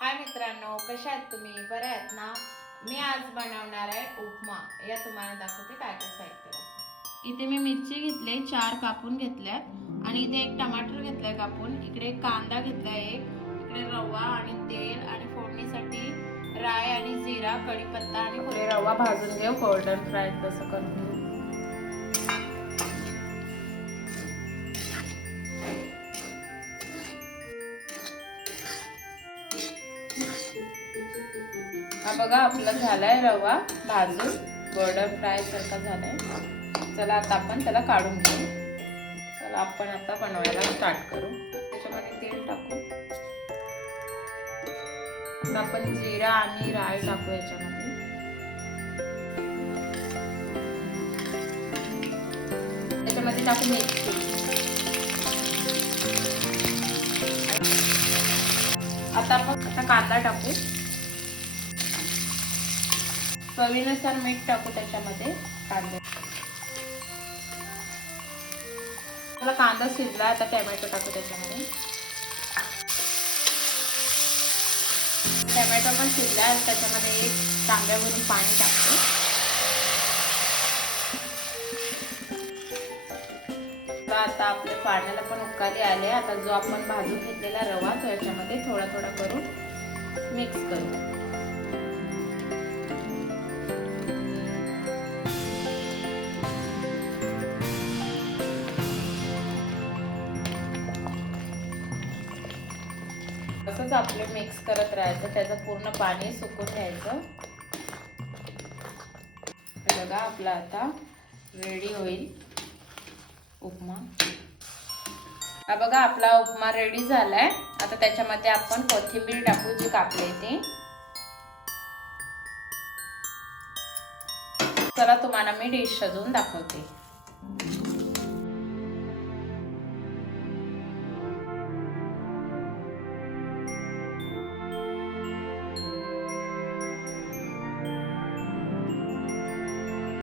हाय मित्रांनो, कशा आहेत तुम्ही? बरे आहेत ना? मी आज बनवणार आहे उपमा. या तुम्हाला दाखवते काय काय साहित्य लागतं. इथे मी मिरची घेतले 4 कापून घेतल्यात आणि इथे एक टमाटर घेतलाय कापून. इकडे कांदा घेतलाय एक. इकडे रवा आणि तेल आणि फोडणीसाठी राई आणि जिरा, कढीपत्ता आणि पुरे रवा भाजून घेऊ गोल्डन फ्राय तसं करून घेऊ. हा बघा आपला झालाय रवा भाजून गोल्डन फ्राय सारखा झालाय. चला आता आपण त्याला काढून घेऊ. चला आपण आता बनवायला स्टार्ट करू. त्याच्यामध्ये तेल टाकू. आता आपण जिरा आणि राई टाकू याच्यामध्ये. त्याच्यामध्ये टाकू मिरची. आता आपण कांदा टाकू. चवीनुसार मीठ टाकू त्याच्यामध्ये. कांदा शिजला. आता टोमॅटो टाकू त्याच्यामध्ये. टोमॅटो पण शिजला. त्याच्यामध्ये एक तांब्यावरून पाणी टाकतो. आता आपल्या पाण्याला पण उकळी आले. आता जो आपण भाजून घेतलेला रवा तो याच्यामध्ये थोडा थोडा करून मिक्स करू. असंच आपलं मिक्स करत राहायचं. त्याचं पूर्ण पाणी सुकून घ्यायचं. बघा आपला आता रेडी होईल उपमा. हा बघा आपला उपमा रेडी झालाय. आता त्याच्यामध्ये आपण कोथिंबीर टाकू जी कापली ती. चला तुम्हाला मी डिश सजवून दाखवते.